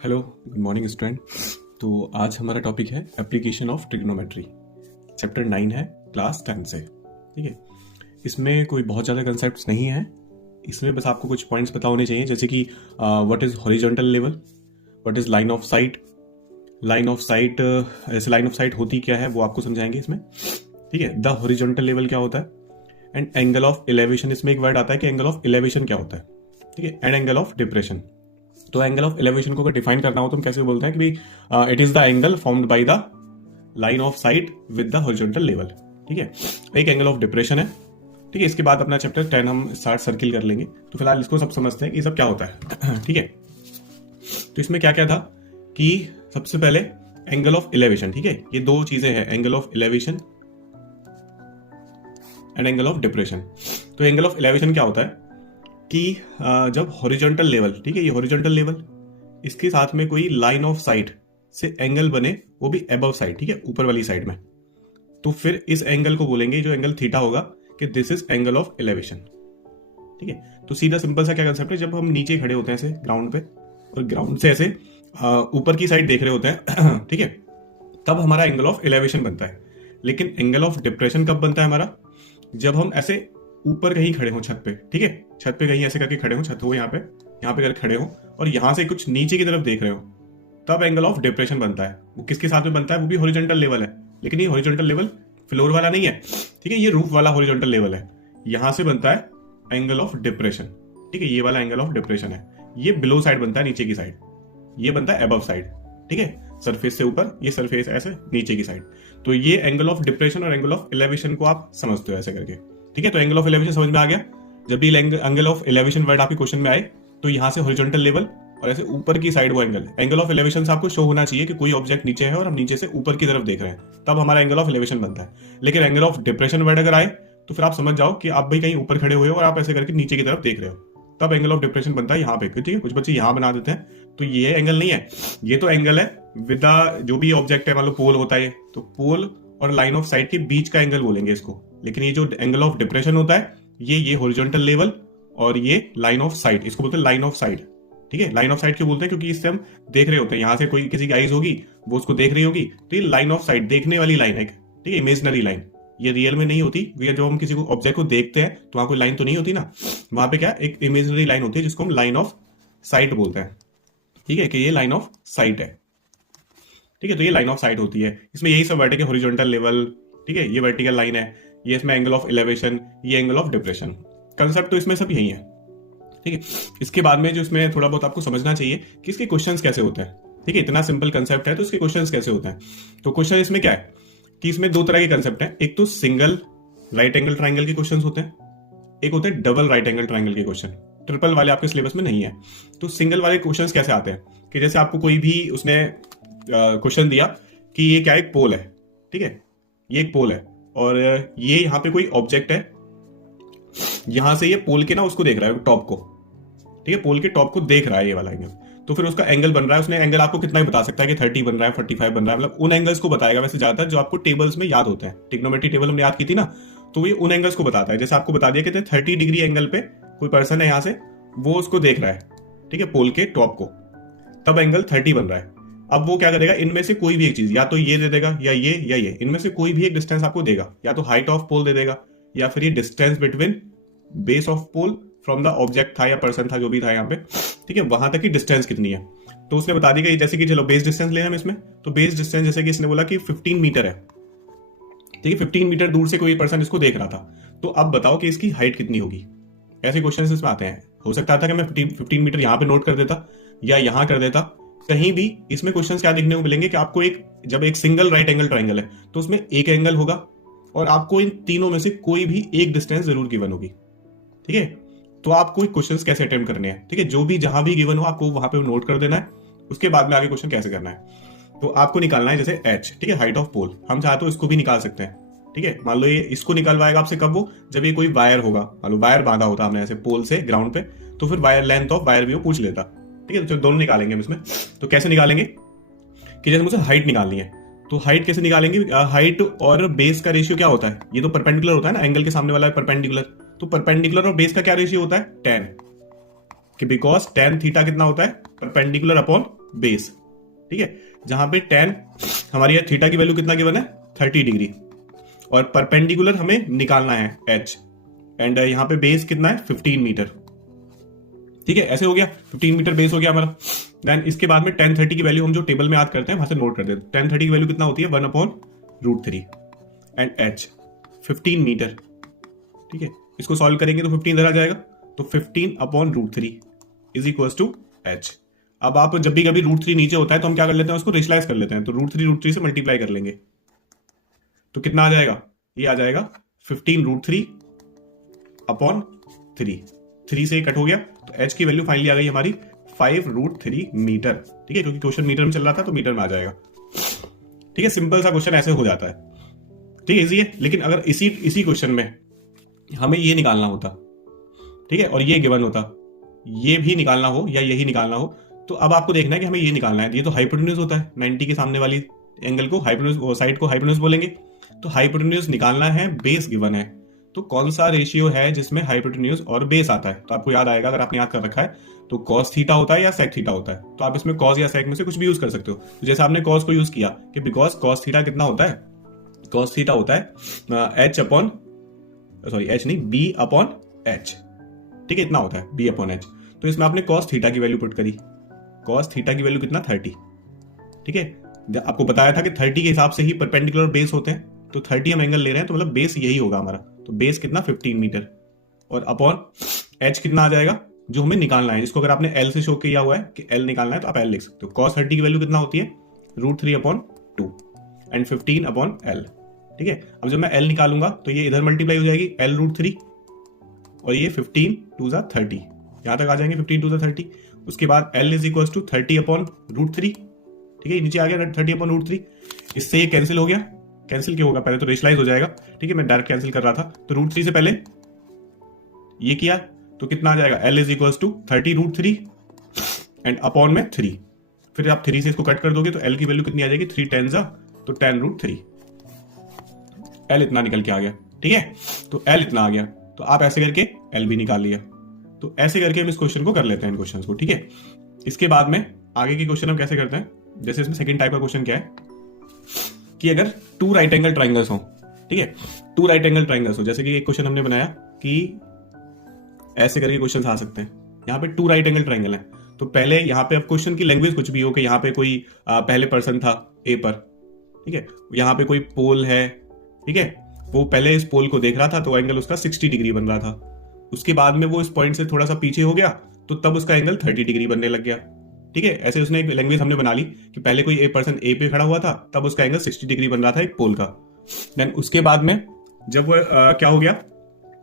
Hello, good morning student. तो आज हमारा टॉपिक है एप्लीकेशन ऑफ ट्रिग्नोमेट्री। चैप्टर 9 है, क्लास 10 से। ठीक है, इसमें कोई बहुत ज़्यादा कंसेप्ट्स नहीं है। इसमें बस आपको कुछ पॉइंट्स पता होने चाहिए, जैसे कि what is horizontal level, what is line of site. Line of site, ऐसे लाइन ऑफ साइट होती क्या है वो आपको समझाएंगे इसमें। ठीक है, द हॉरिजॉन्टल लेवल क्या होता है, एंड एंगल ऑफ एलिवेशन। इसमें एक वर्ड आता है कि एंगल ऑफ एलिवेशन क्या होता है। ठीक है, एंड एंगल ऑफ डिप्रेशन। तो एंगल ऑफ एलिवेशन को अगर डिफाइन करना हो तो हम कैसे बोलते हैं कि भाई it is the angle formed by the line of site with the horizontal level. ठीक है, एक एंगल ऑफ डिप्रेशन है। ठीक है, इसके बाद अपना चैप्टर 10 हम स्टार्ट सर्किल कर लेंगे। तो फिलहाल इसको सब समझते हैं कि सब क्या होता है। ठीक है, तो इसमें क्या क्या था कि सबसे पहले एंगल ऑफ एलिवेशन। ठीक है, ये दो चीजें हैं, angle of elevation and angle of depression. तो एंगल ऑफ एलिवेशन क्या होता है कि जब हॉरिजॉन्टल लेवल, ठीक है, ये हॉरिजॉन्टल लेवल, इसके साथ में कोई लाइन ऑफ साइट से एंगल बने, वो भी अबव साइड, ठीक है, ऊपर वाली साइड में, तो फिर इस एंगल को बोलेंगे, जो एंगल थीटा होगा, कि this is angle of elevation. ठीक है, तो सीधा सिंपल सा क्या कंसेप्ट है, जब हम नीचे खड़े होते हैं ऐसे ग्राउंड पे, और ग्राउंड से ऐसे ऊपर की साइड देख रहे होते हैं ठीक है, तब हमारा एंगल ऑफ एलिवेशन बनता है। लेकिन एंगल ऑफ डिप्रेशन कब बनता है हमारा, जब हम ऐसे ऊपर कहीं खड़े हों छत पे। ठीक है, छत पे कहीं ऐसे करके खड़े हों, छत हो यहाँ पे करके खड़े हों, और यहाँ से कुछ नीचे की तरफ देख रहे हो, तब एंगल ऑफ डिप्रेशन बनता है। वो किसके साथ में बनता है, वो भी हॉरिजॉन्टल लेवल है, लेकिन ये हॉरिजॉन्टल लेवल फ्लोर वाला नहीं है। ठीक है, ये रूफ वाला हॉरिजॉन्टल लेवल है। यहां से बनता है एंगल ऑफ डिप्रेशन। ठीक है, ये वाला एंगल ऑफ डिप्रेशन है। ये बिलो साइड बनता है, नीचे की साइड। ये बनता है अबव साइड। ठीक है, सरफेस से ऊपर, ये सरफेस ऐसे नीचे की साइड। तो ये एंगल ऑफ डिप्रेशन और एंगल ऑफ एलिवेशन को आप समझते हो ऐसे करके। ठीक है, तो एंगल ऑफ एलिवेशन समझ में आ गया। जब भी एंगल ऑफ एलिवेशन वर्ड आपके क्वेश्चन में आए, तो यहां से हॉरिजॉन्टल लेवल और ऐसे ऊपर की साइड वो एंगल ऑफ एलिवेशन से आपको शो होना चाहिए कि कोई ऑब्जेक्ट नीचे है और हम नीचे से ऊपर की तरफ देख रहे हैं, तब हमारा एंगल ऑफ एलिवेशन बनता है। लेकिन एंगल ऑफ डिप्रेशन वर्ड अगर आए, तो फिर आप समझ जाओ कि आप भाई कहीं ऊपर खड़े हुए हो और आप ऐसे करके नीचे की तरफ देख रहे हो, तब एंगल ऑफ डिप्रेशन बनता है यहाँ पे। ठीक है, कुछ बच्चे यहाँ बना देते हैं, तो ये एंगल नहीं है, ये तो एंगल है विद जो भी ऑब्जेक्ट है, मान लो पोल होता है, तो पोल और लाइन ऑफ साइट के बीच का एंगल बोलेंगे इसको। लेकिन ये जो एंगल ऑफ डिप्रेशन होता है, ये हॉरिजॉन्टल लेवल और ये लाइन ऑफ साइट, इसको बोलते हैं लाइन ऑफ साइट। ठीक है, लाइन ऑफ साइट क्यों बोलते हैं, क्योंकि इससे हम देख रहे होते हैं, यहां से कोई किसी की आइज होगी, वो उसको देख रही होगी, तो ये लाइन ऑफ साइट, देखने वाली लाइन है। ठीक है, इमेजिनरी लाइन, ये रियल में नहीं होती। जब हम किसी को ऑब्जेक्ट को देखते हैं तो वहां कोई लाइन तो नहीं होती ना, वहां पे क्या एक इमेजिनरी लाइन होती है, जिसको हम लाइन ऑफ साइट बोलते हैं। ठीक है, कि ये लाइन ऑफ साइट है। ठीक है, तो ये लाइन ऑफ साइट होती है। इसमें यही सब वर्ड है कि हॉरिजॉन्टल लेवल, ठीक है, ये वर्टिकल लाइन है, ये इसमें एंगल ऑफ एलिवेशन, ये एंगल ऑफ डिप्रेशन। कंसेप्ट तो इसमें सब यही है। ठीक है, इसके बाद में जो इसमें थोड़ा बहुत आपको समझना चाहिए कि इसके क्वेश्चंस कैसे होते हैं। ठीक है, इतना सिंपल कंसेप्ट है तो इसके क्वेश्चंस कैसे होते हैं। तो क्वेश्चन इसमें क्या है कि इसमें दो तरह के कंसेप्ट हैं। एक तो सिंगल राइट एंगल ट्राइंगल के क्वेश्चंस होते हैं, एक होते हैं डबल राइट एंगल ट्राइंगल के क्वेश्चन। ट्रिपल वाले आपके सिलेबस में नहीं है। तो सिंगल वाले क्वेश्चंस कैसे आते हैं कि जैसे आपको कोई भी उसने क्वेश्चन दिया कि ये क्या एक पोल है। ठीक है, ये एक पोल है और ये यहाँ पे कोई ऑब्जेक्ट है, यहां से ये पोल के ना उसको देख रहा है, टॉप को। ठीक है, पोल के टॉप को देख रहा है ये वाला एंगल, तो फिर उसका एंगल बन रहा है। उसने एंगल आपको कितना ही बता सकता है कि 30 बन रहा है, 45 बन रहा है, मतलब उन एंगल्स को बताएगा वैसे ज्यादातर जो आपको टेबल्स में याद होते हैं। ट्रिग्नोमेट्री टेबल हमने याद की थी ना, तो ये उन एंगल्स को बताता है। जैसे आपको बता दिया कि 30 डिग्री एंगल पे कोई पर्सन है, यहां से वो उसको देख रहा है, ठीक है, पोल के टॉप को, तब एंगल 30 बन रहा है। अब वो क्या करेगा, इनमें से कोई भी एक चीज, या तो ये दे देगा या ये, इनमें से कोई भी एक डिस्टेंस आपको देगा, या तो हाइट ऑफ पोल दे देगा, या फिर ये distance between base of pole from the object था या पर्सन था, जो भी था यहाँ पे। ठीक है, वहां तक की डिस्टेंस कितनी है, तो उसने बता दी कि जैसे कि चलो बेस डिस्टेंस लेना हम इसमें, तो बेस डिस्टेंस जैसे कि इसने बोला कि 15 मीटर है। ठीक है, 15 मीटर दूर से कोई पर्सन इसको देख रहा था, तो अब बताओ कि इसकी हाइट कितनी होगी। ऐसे क्वेश्चन इसमें आते हैं। हो सकता था कि मैं 15 मीटर यहां पे नोट कर देता या यहां कर देता, कहीं भी इसमें क्वेश्चन क्या देखने को मिलेंगे कि आपको जब एक सिंगल राइट एंगल ट्राइंगल है, तो उसमें एक एंगल होगा और आपको इन तीनों में से कोई भी एक डिस्टेंस जरूर गिवन होगी। ठीक है, तो आपको क्वेश्चंस कैसे अटेम्प्ट करने हैं, ठीक है, जो भी जहां भी गिवन हो आपको वहां पे नोट कर देना है। उसके बाद में आगे क्वेश्चन कैसे करना है, तो आपको निकालना है जैसे h, ठीक है, हाइट ऑफ पोल। हम चाहे तो इसको भी निकाल सकते हैं। ठीक है, मान लो ये इसको निकलवाएगा आपसे कब, वो जब ये कोई वायर होगा, मान लो वायर बांधा होता हमने ऐसे पोल से ग्राउंड पे, तो फिर वायर लेंथ ऑफ वायर भी वो पूछ लेता। ठीक है, तो दोनों निकालेंगे हम इसमें। तो कैसे निकालेंगे कि जैसे मुझे हाइट निकालनी है, तो हाइट कैसे निकालेंगे, हाइट और बेस का रेशियो क्या होता है, ये तो परपेंडिकुलर होता है ना, एंगल के सामने वाला है परपेंडिकुलर, तो परपेंडिकुलर और बेस का क्या रेशियो होता है, tan, कि बिकॉज tan थीटा कितना होता है, परपेंडिकुलर अपॉन बेस, ठीक है, जहां पे tan हमारी थीटा की वैल्यू कितना गिवन है 30 डिग्री, और परपेंडिकुलर हमें निकालना है h, एंड यहाँ पे बेस कितना है 15 मीटर, ठीक है, ऐसे हो गया 15 मीटर बेस हो गया हमारा। देन इसके बाद में tan 30 की वैल्यू हम जो टेबल में याद करते हैं वहां से नोट कर देते हैं। tan 30 की वैल्यू कितना होती है 1/√3 एंड h 15 मीटर, ठीक है, इसको सॉल्व करेंगे तो 15 इधर आ जाएगा, तो 15/√3 इज इक्वल टू h। अब आप जब भी कभी √3 नीचे होता है तो हम क्या कर लेते हैं, उसको रेशलाइज कर लेते हैं, तो √3 से मल्टीप्लाई कर लेंगे तो कितना आ जाएगा, ये आ जाएगा 15√3/3, 3 से कट हो गया, तो h की वैल्यू फाइनली आ गई हमारी 5√3 मीटर, ठीक है, क्योंकि क्वेश्चन मीटर में चल रहा था तो मीटर में आ जाएगा, ठीक है, सिंपल सा क्वेश्चन ऐसे हो जाता है, ठीक है, इजी है। लेकिन अगर इसी क्वेश्चन में हमें ये निकालना होता, ठीक है, और ये गिवन होता, ये भी निकालना हो या यही निकालना हो, तो अब आपको देखना है कि हमें ये निकालना है, ये तो हाइपोटेन्यूज होता है, 90 के सामने वाली एंगल को हाइपोटेन्यूज, साइड को हाइपोटेन्यूज बोलेंगे, तो हाइपोटेन्यूज निकालना है, बेस गिवन है, तो कौन सा रेशियो है जिसमें हाइपोटेन्यूज और बेस आता है, तो आपको याद आएगा, अगर आपने याद कर रखा है तो कॉस थीटा होता है या सेक थीटा होता है, तो आप इसमें कॉस या सेक में से कुछ भी यूज कर सकते हो। तो जैसे आपने कॉस को यूज किया कि बिकॉज कॉस थीटा कितना होता है, कॉस थीटा होता है h नहीं b/h, ठीक है, इतना होता है b/h, तो इसमें आपने कॉस थीटा की वैल्यू पुट करी, कॉस थीटा की वैल्यू कितना 30, ठीक है, आपको बताया था कि 30 के हिसाब से ही परपेंडिकुलर बेस होते हैं, तो 30 हम एंगल ले रहे हैं तो मतलब बेस यही होगा हमारा, तो बेस कितना 15 मीटर, और अपॉन h कितना आ जाएगा जो हमें निकालना है, जिसको अगर आपने l से शो किया हुआ है कि l निकालना है तो आप l लिख सकते हो। cos 30 की वैल्यू कितना होती है √3/2 एंड 15/l, ठीक है। अब जब मैं l निकालूंगा तो ये इधर मल्टीप्लाई हो जाएगी l√3 और ये 15 2 ज़ा 30, यहां तक आ जाएंगे 15 2 ज़ा 30। उसके बाद l इज इक्वल टू 30/√3, ठीक है, नीचे आ गया 30/√3, इससे ये कैंसिल हो गया, कैंसिल क्यों होगा, पहले तो रेशलाइज हो जाएगा, ठीक है, मैं डायरेक्ट कैंसिल कर रहा था, तो √3 से पहले ये किया तो कितना आ जाएगा, l is equal to 30√3 and upon में 3, फिर आप 3 से इसको कट कर दोगे तो l की वैल्यू कितनी आ जाएगी 3 10 ज़ा, तो 10√3, l इतना निकल के आ गया, ठीक है, तो l इतना आ गया, तो आप ऐसे करके l भी निकाल लिया। तो ऐसे करके हम इस क्वेश्चन को कर लेते हैं, इन क्वेश्चंस को, ठीक है। इसके बाद में आगे के क्वेश्चन हम कैसे करते हैं, जैसे इसमें सेकंड टाइप का क्वेश्चन क्या है कि अगर 2 राइट एंगल ट्राइंगल्स हो, ठीक है, 2 राइट एंगल ट्राइंगल्स हो, जैसे कि एक क्वेश्चन हमने बनाया कि ऐसे करके क्वेश्चन आ सकते हैं, यहाँ पे 2 राइट एंगल ट्राइंगल है, तो पहले यहाँ पे अब क्वेश्चन की लैंग्वेज कुछ भी हो कि यहाँ पे कोई पहले पर्सन था ए पर, ठीक है, यहाँ पे कोई पोल है, ठीक है, वो पहले इस पोल को देख रहा था तो एंगल उसका 60 डिग्री बन रहा था, उसके बाद में वो इस पॉइंट से थोड़ा सा पीछे हो गया तो तब उसका एंगल 30 डिग्री बनने लग गया, ठीक है। ऐसे उसने एक लैंग्वेज हमने बना ली कि पहले कोई एक पर्सन ए पे खड़ा हुआ था तब उसका एंगल 60 डिग्री बन रहा था एक पोल का, देन उसके बाद में जब वो क्या हो गया,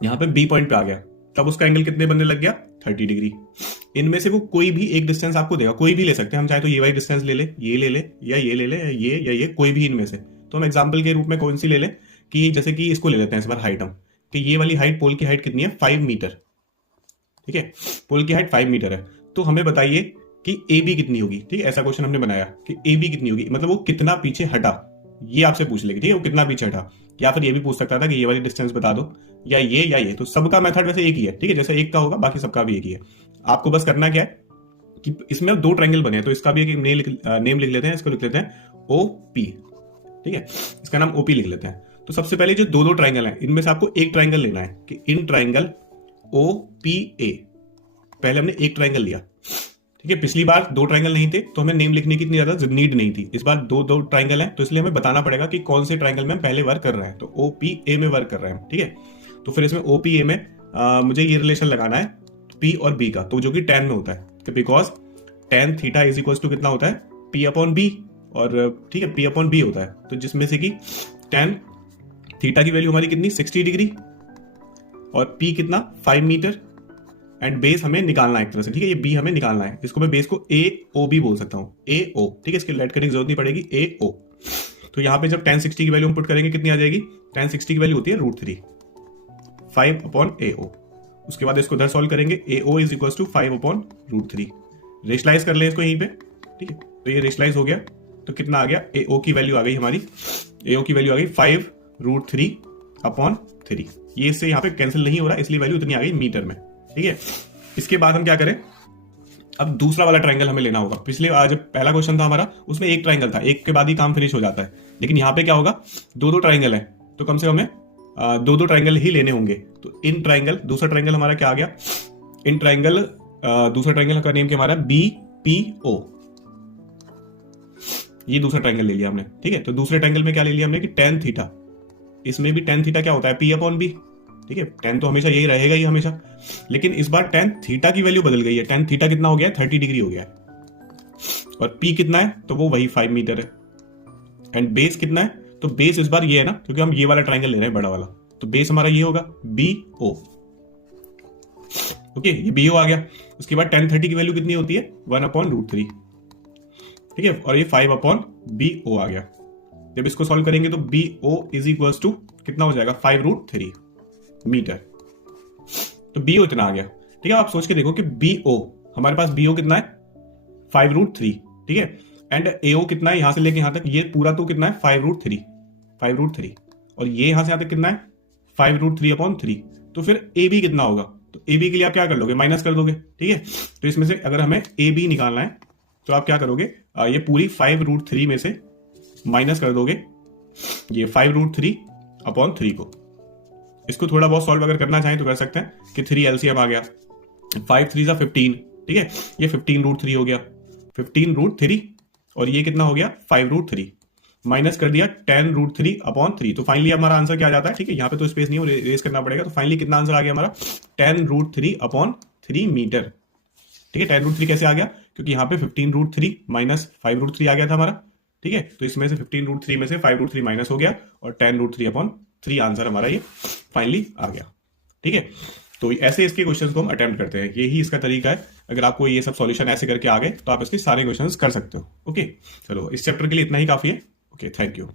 यहाँ पे बी पॉइंट पे आ गया तब उसका एंगल कितने बनने लग गया 30 डिग्री। इनमें से वो कोई भी एक डिस्टेंस आपको देगा, कोई भी ले सकते हैं हम, चाहे तो ये वाली डिस्टेंस ले ले, ये ले ले, या ये ले ले, ये या ये, कोई भी इनमें से। तो हम एग्जाम्पल के रूप में कौन सी ले लें कि जैसे कि इसको ले लेते हैं इस बार हाइट हम, कि ये वाली हाइट, पोल की हाइट कितनी है 5 मीटर, ठीक है, पोल की हाइट 5 मीटर है, तो हमें बताइए कि ए बी कितनी होगी, ठीक है, ऐसा क्वेश्चन हमने बनाया कि ए बी कितनी होगी, मतलब वो कितना पीछे हटा, ये आपसे पूछ लेगी, ठीक है, वो कितना पीछे हटा, या फिर ये भी पूछ सकता था कि ये वाली डिस्टेंस बता दो, या ये, तो सबका मेथड वैसे एक ही है, ठीक है, जैसे एक का होगा बाकी सबका भी एक ही है। आपको बस करना क्या है कि इसमें 2 ट्रायंगल बने हैं, तो इसका भी एक नेम लिख लेते हैं, इसको लिख लेते हैं OP, ठीक है, इसका नाम OP लिख लेते हैं। तो सबसे पहले जो 2 ट्रायंगल हैं इनमें से आपको एक ट्रायंगल लेना है कि इन ट्रायंगल OPA, पहले हमने एक ट्रायंगल लिया, ठीक है, पिछली बार 2 ट्रायंगल नहीं थे तो हमें नेम लिखने की इतनी ज्यादा नीड नहीं थी, इस बार 2 ट्रायंगल हैं तो इसलिए हमें बताना पड़ेगा कि कौन से ट्रायंगल में हम पहले वर्क कर रहे हैं, तो OPA में वर्क कर रहे हैं, ठीक है। तो फिर इसमें OPA में मुझे ये रिलेशन लगाना है P और B का, तो जो कि tan में होता है, because tan theta is equal to कितना होता है P/B, और ठीक है P/B होता है, तो जिसमें से कि tan थीटा की वैल्यू हमारी कितनी 60 डिग्री और P कितना 5 मीटर, एंड बेस हमें निकालना है एक तरह से, ठीक है, ये B हमें निकालना है, इसको मैं बेस को AOB बोल सकता हूँ, AO, ठीक है, इसकी लेट करने की जरूरत नहीं पड़ेगी, AO। तो यहाँ पे जब tan 60 की वैल्यू हम पुट करेंगे कितनी आ जाएगी, tan 60 की वैल्यू होती है √3 5/AO। उसके बाद इसको इधर सॉल्व करेंगे, AO इज इक्वल टू 5/√3, रेशलाइज कर लें इसको यहीं पे, ठीक है, तो ये रेशलाइज हो गया, तो कितना आ गया, AO की वैल्यू आ गई हमारी, AO की वैल्यू आ गई 5√3/3, ये इससे यहाँ पे कैंसिल नहीं हो रहा इसलिए वैल्यू इतनी आ गई मीटर में, ठीक है। इसके बाद हम क्या करें, अब दूसरा वाला ट्रायंगल हमें लेना होगा। पिछले आज पहला क्वेश्चन था हमारा, उसमें एक ट्रायंगल था, एक के बाद ही काम फिनिश हो जाता है, लेकिन यहाँ पे क्या होगा, दो दो ट्रायंगल है, तो कम से कम हमें दो दो ट्रायंगल ही लेने होंगे। तो इन ट्रायंगल, दूसरा ट्रायंगल हमारा क्या आ गया, इन ट्रायंगल, दूसरा ट्रायंगल का नेम क्या हमारा, बी पी ओ, ये दूसरा ट्रायंगल ले लिया हमने, ठीक है। तो दूसरे ट्रायंगल में क्या ले लिया हमने कि टेन थीटा, इसमें भी टेन थीटा क्या होता है, पी अपॉन बी, ठीक है। टेन तो हमेशा यही रहेगा ही हमेशा, लेकिन इस बार टेन थीटा की वैल्यू बदल गई है। टेन थीटा कितना हो गया है, 30 डिग्री हो गया है, और पी कितना है, तो वो वही 5 मीटर है। एंड बेस कितना है, तो बेस इस बार ये है ना, क्योंकि हम ये वाला ट्रायंगल ले रहे हैं बड़ा वाला, तो बेस हमारा ये होगा बी ओ, ओके, ये बी ओ आ गया। उसके बाद टेन 30 की वैल्यू कितनी होती है, 1/√3, ठीक है, और ये 5/BO आ गया। जब इसको सॉल्व करेंगे तो BO इज इक्वल टू कितना हो जाएगा, 5√3 मीटर। तो BO इतना आ गया, ठीक है। आप सोच के देखो कि BO, हमारे पास BO कितना है, 5√3, ठीक है। एंड AO कितना है, यहां से लेके यहां तक, ये पूरा तो कितना है, 5√3, और ये यहां से यहां तक कितना है, 5√3/3। तो फिर AB कितना होगा, तो AB के लिए आप क्या कर लोगे, माइनस कर दोगे, ठीक है। तो इसमें से अगर हमें AB निकालना है तो आप क्या करोगे, ये पूरी 5√3 में से माइनस कर दोगे ये 5√3/3 को। इसको थोड़ा बहुत सॉल्व अगर करना चाहें तो कर सकते हैं कि 3 LCM आ गया, 5 3 15, ठीक है, ये 15√3 हो गया, 15√3, और ये कितना हो गया, 5√3, माइनस कर दिया 10√3/3। तो फाइनली हमारा आंसर क्या आ जाता है, ठीक है, यहाँ पे तो स्पेस नहीं हो, रेस करना पड़ेगा। तो फाइनली कितना आंसर आ गया हमारा, 10√3/3 मीटर, ठीक है। 10√3 कैसे आ गया, क्योंकि यहाँ पे 15√3 माइनस 5√3 आ गया था हमारा, ठीक है। तो इसमें से 15√3 में से 5√3 माइनस हो गया, और 10√3/3 आंसर हमारा ये फाइनली आ गया, ठीक है। तो ऐसे इसके क्वेश्चंस को हम अटेम्प्ट करते हैं, यही इसका तरीका है। अगर आपको ये सब सॉल्यूशन ऐसे करके आ गए तो आप इसके सारे क्वेश्चंस कर सकते हो, ओके। चलो, इस चैप्टर के लिए इतना ही काफी है, ओके, थैंक यू।